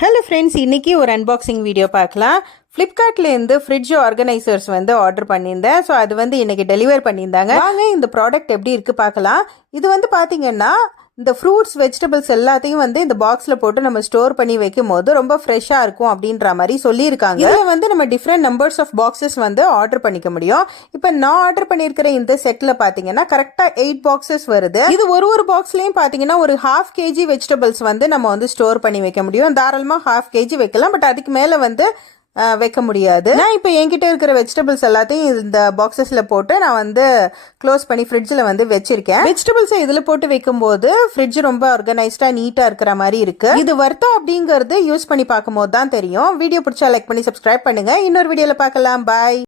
Hello friends, இன்றைக்கி ஒரு unboxing video பார்க்கலாம். ஃப்ளிப்கார்ட்லேருந்து ஃப்ரிட்ஜ் ஆர்கனைசர்ஸ் வந்து ஆர்டர் பண்ணியிருந்தேன். ஸோ அது வந்து இன்றைக்கி டெலிவர் பண்ணியிருந்தாங்க. வாங்க இந்த ப்ராடக்ட் எப்படி இருக்குது பார்க்கலாம். இது வந்து பார்த்திங்கன்னா இந்த ஃப்ரூட்ஸ் வெஜிடபிள்ஸ் எல்லாத்தையும் வந்து இந்த பாக்ஸில் போட்டு நம்ம ஸ்டோர் பண்ணி வைக்கும் போது ரொம்ப ஃப்ரெஷ்ஷாக இருக்கும் அப்படின்ற மாதிரி சொல்லியிருக்காங்க. இதில் வந்து நம்ம டிஃப்ரெண்ட் நம்பர்ஸ் ஆஃப் பாக்ஸஸ் வந்து ஆர்டர் பண்ணிக்க முடியும். இப்போ நான் ஆர்டர் பண்ணியிருக்கிற இந்த செட்டில் பார்த்தீங்கன்னா கரெக்டாக 8 பாக்ஸஸ் வருது. இது ஒரு பாக்ஸ்லையும் பார்த்தீங்கன்னா ஒரு 1/2 kg வெஜிடபிள்ஸ் வந்து நம்ம வந்து ஸ்டோர் பண்ணி வைக்க முடியும். தாராளமாக 1/2 kg வைக்கலாம். பட் அதுக்கு மேலே வந்து வைக்க முடியாது. நான் இப்போ என்கிட்ட இருக்கிற வெஜிடபிள்ஸ் எல்லாத்தையும் இந்த பாக்ஸஸ்ல போட்டு நான் வந்து க்ளோஸ் பண்ணி ஃப்ரிட்ஜில் வந்து வச்சிருக்கேன். வெஜிடபிள்ஸை இதில் போட்டு வைக்கும் போது ஃப்ரிட்ஜ் ரொம்ப ஆர்கனைஸ்டா நீட்டா இருக்கிற மாதிரி இருக்கு. இது வர்த்தா அப்படிங்கிறது யூஸ் பண்ணி பார்க்கும் போது தான் தெரியும். வீடியோ பிடிச்சா லைக் பண்ணி சப்ஸ்கிரைப் பண்ணுங்க. இன்னொரு வீடியோல பார்க்கலாம். பாய்.